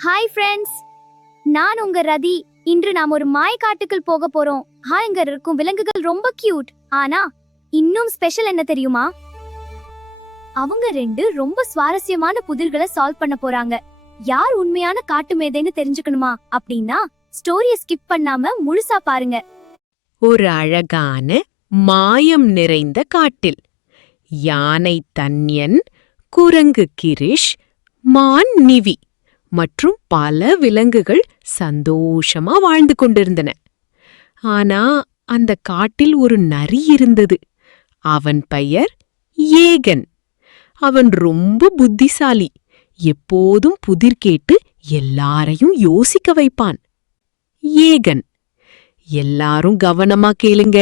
Hi friends, நான் உங்க ரதி. இன்று நாம் ஒரு மாயக்காட்டுக்குள் போக போறோம். இங்க இருக்கும் விலங்குகள் ரொம்ப கியூட். ஆனா இன்னும் ஸ்பெஷல் என்ன தெரியுமா? அவங்க ரெண்டு ரொம்ப சுவாரஸ்யமான புதிர்களை சால்வ் பண்ண போறாங்க. யார் உண்மையான காட்டு மேதைன்னு தெரிஞ்சுக்கணுமா அப்படின்னா ஸ்டோரிய ஸ்கிப் பண்ணாம முழுசா பாருங்க. ஒரு அழகான மாயம் நிறைந்த காட்டில் யானை தன்யன், குரங்கு கிரிஷ், மான் நிவி மற்றும் பல விலங்குகள் சந்தோஷமா வாழ்ந்து கொண்டிருந்தன. ஆனா அந்த காட்டில் ஒரு நரி இருந்தது. அவன் பெயர் ஏகன். அவன் ரொம்ப புத்திசாலி. எப்போதும் புதிர் கேட்டு எல்லாரையும் யோசிக்க வைப்பான். ஏகன், எல்லாரும் கவனமா கேளுங்க.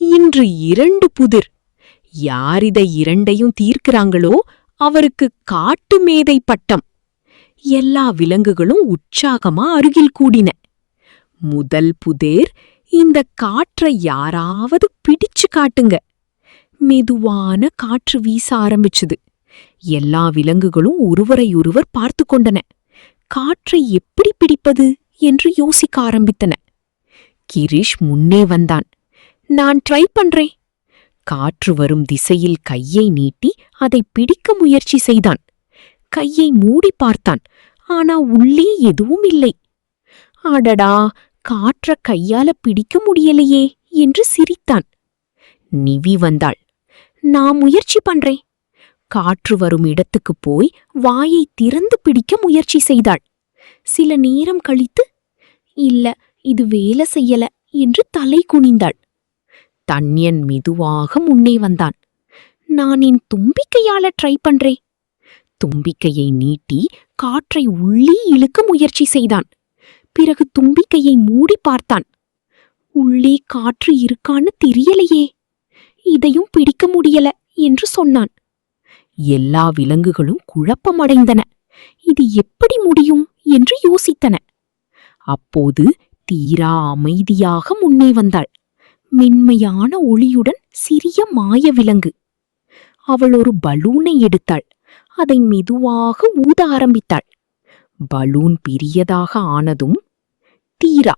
இன்று 2 புதிர். யார் இதை இரண்டையும் தீர்க்கிறாங்களோ அவருக்கு காட்டு மேதை பட்டம். எல்லா விலங்குகளும் உற்சாகமா அருகில் கூடின. முதல் புதிர், இந்த காற்றை யாராவது பிடிச்சு காட்டுங்க. மெதுவான காற்று வீச ஆரம்பிச்சுது. எல்லா விலங்குகளும் ஒருவரையொருவர் பார்த்து கொண்டன. காற்றை எப்படி பிடிப்பது என்று யோசிக்க ஆரம்பித்தன. கிரிஷ் முன்னே வந்தான். நான் ட்ரை பண்றேன். காற்று வரும் திசையில் கையை நீட்டி அதை பிடிக்க முயற்சி செய்தான். கையை மூடி பார்த்தான். ஆனா உள்ளே எதுவும் இல்லை. அடடா, காற்ற கையால பிடிக்க முடியலையே என்று சிரித்தான். நிவி வந்தாள். நான் முயற்சி பண்றேன். காற்று வரும் இடத்துக்கு போய் வாயை திறந்து பிடிக்க முயற்சி செய்தாள். சில நேரம் கழித்து, இல்ல, இது வேலை செய்யல என்று தலை குனிந்தாள். தன்யன் மெதுவாக முன்னே வந்தான். நான் என் தும்பிக்கையால ட்ரை பண்றேன். தும்பிக்கையை நீட்டி காற்றை உள்ளே இழுக்க முயற்சி செய்தான். பிறகு தும்பிக்கையை மூடி பார்த்தான். உள்ளே காற்று இருக்கான்னு தெரியலையே. இதையும் பிடிக்க முடியல என்று சொன்னான். எல்லா விலங்குகளும் குழப்பமடைந்தன. இது எப்படி முடியும் என்று யோசித்தன. அப்போது தீரா அமைதியாக முன்னே வந்தாள். மென்மையான ஒளியுடன் சிறிய மாய விலங்கு. அவள் ஒரு பலூனை எடுத்தாள். அதை மெதுவாக ஊத ஆரம்பித்தாள். பலூன் பெரியதாக ஆனதும், தீரா,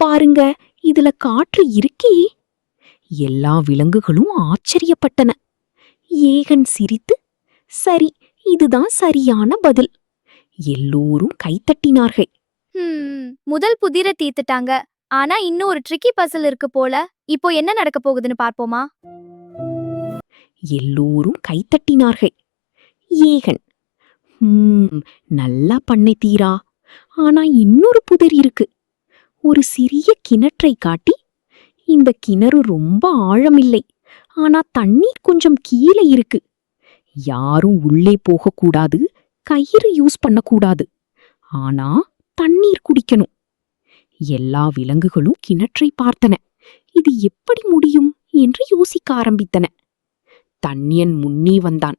பாருங்க, இதுல காற்று இருக்கே. எல்லா விலங்குகளும் ஆச்சரியப்பட்டன. ஏகன் சிரித்து, சரி, இதுதான் சரியான பதில். எல்லோரும் கைத்தட்டினார்கள். முதல் புதிரை தீர்த்துட்டாங்க. ஆனா இன்னும் ஒரு ட்ரிக்கி பசில் இருக்கு போல. இப்போ என்ன நடக்க போகுதுன்னு பார்ப்போமா? எல்லோரும் கைத்தட்டினார்கள். ஏகன், நல்லா பண்ணை தீரா. ஆனா இன்னொரு புதிர் இருக்கு. ஒரு சிறிய கிணற்றை காட்டி, இந்த கிணறு ரொம்ப ஆழமில்லை. ஆனா தண்ணீர் கொஞ்சம் கீழே இருக்கு. யாரும் உள்ளே போகக்கூடாது, கயிறு யூஸ் பண்ணக்கூடாது. ஆனா தண்ணீர் குடிக்கணும். எல்லா விலங்குகளும் கிணற்றை பார்த்தன. இது எப்படி முடியும் என்று யோசிக்க ஆரம்பித்தன. தன்யன் முன்னே வந்தான்.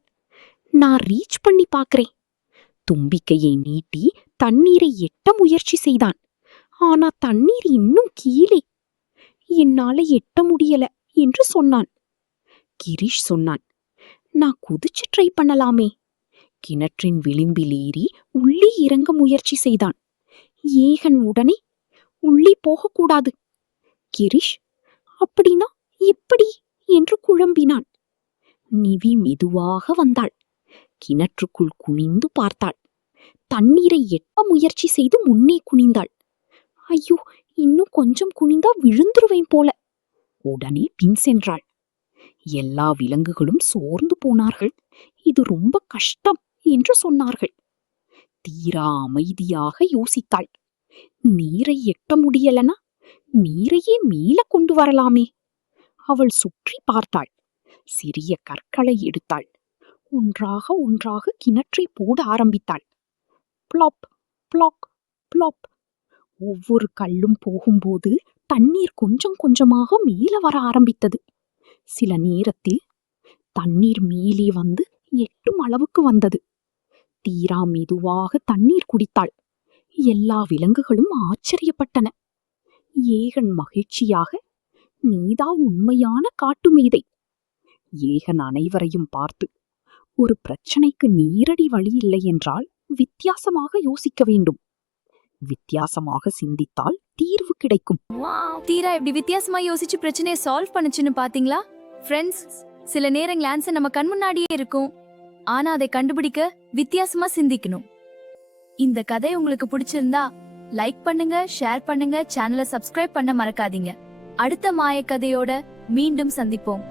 நான் ரீச் பண்ணி பார்க்கறேன். தும்பிக்கையை நீட்டி தண்ணீரை எட்ட முயற்சி செய்தான். ஆனா தண்ணீர் இன்னும் கீழே. என்னால எட்ட முடியல என்று சொன்னான். கிரிஷ் சொன்னான், நான் குதிச்சு ட்ரை பண்ணலாமே. கிணற்றின் விளிம்பில் ஏறி உள்ளே இறங்க முயற்சி செய்தான். ஏகன் உடனே, உள்ளே போகக்கூடாது. கிரிஷ், அப்படின்னா எப்படி என்று குழம்பினான். நிவி மெதுவாக வந்தாள். கிணற்றுக்குள் குனிந்து பார்த்தாள். தண்ணீரை எட்ட முயற்சி செய்து முன்னே குனிந்தாள். ஐயோ, இன்னும் கொஞ்சம் குனிந்தா விழுந்துருவேன் போல. உடனே பின் சென்றாள். எல்லா விலங்குகளும் சோர்ந்து போனார்கள். இது ரொம்ப கஷ்டம் என்று சொன்னார்கள். தீரா அமைதியாக யோசித்தாள். நீரை எட்ட முடியலனா நீரையே மேல கொண்டு வரலாமே. அவள் சுற்றி பார்த்தாள். சிறிய கற்களை எடுத்தாள். ஒன்றாக ஒன்றாக கிணற்றை போட ஆரம்பித்தாள். பிளாப், பிளாக், பிளாப். ஒவ்வொரு கல்லும் போகும்போது தண்ணீர் கொஞ்சம் கொஞ்சமாக மேல வர ஆரம்பித்தது. சில நேரத்தில் தண்ணீர் மேலே வந்து எட்டும் அளவுக்கு வந்தது. தீரா மெதுவாக தண்ணீர் குடித்தாள். எல்லா விலங்குகளும் ஆச்சரியப்பட்டன. ஏகன் மகிழ்ச்சியாக, நீதான் உண்மையான காட்டு மேதை. ஏகன் அனைவரையும் பார்த்து, ஒரு பிரச்சனைக்கு நேரடி வழி இல்லை என்றால் வித்தியாசமாக யோசிக்க வேண்டும். வித்தியாசமாக சிந்தித்தால் தீர்வு கிடைக்கும். தீரா இப்படி வித்தியாசமா யோசிச்சு பிரச்சனையை சால்வ் பண்ணுச்சுன்னு பாத்தீங்களா ஃப்ரெண்ட்ஸ்? சில நேரங்கள் ஆன்சர் நம்ம கண் முன்னாடியே இருக்கும், ஆனா அதை கண்டுபிடிக்க வித்தியாசமா சிந்திக்கணும். இந்த கதை உங்களுக்கு பிடிச்சிருந்தா லைக் பண்ணுங்க, ஷேர் பண்ணுங்க, சேனலை சப்ஸ்கிரைப் பண்ண மறக்காதீங்க. அடுத்த மாய கதையோட மீண்டும் சந்திப்போம்.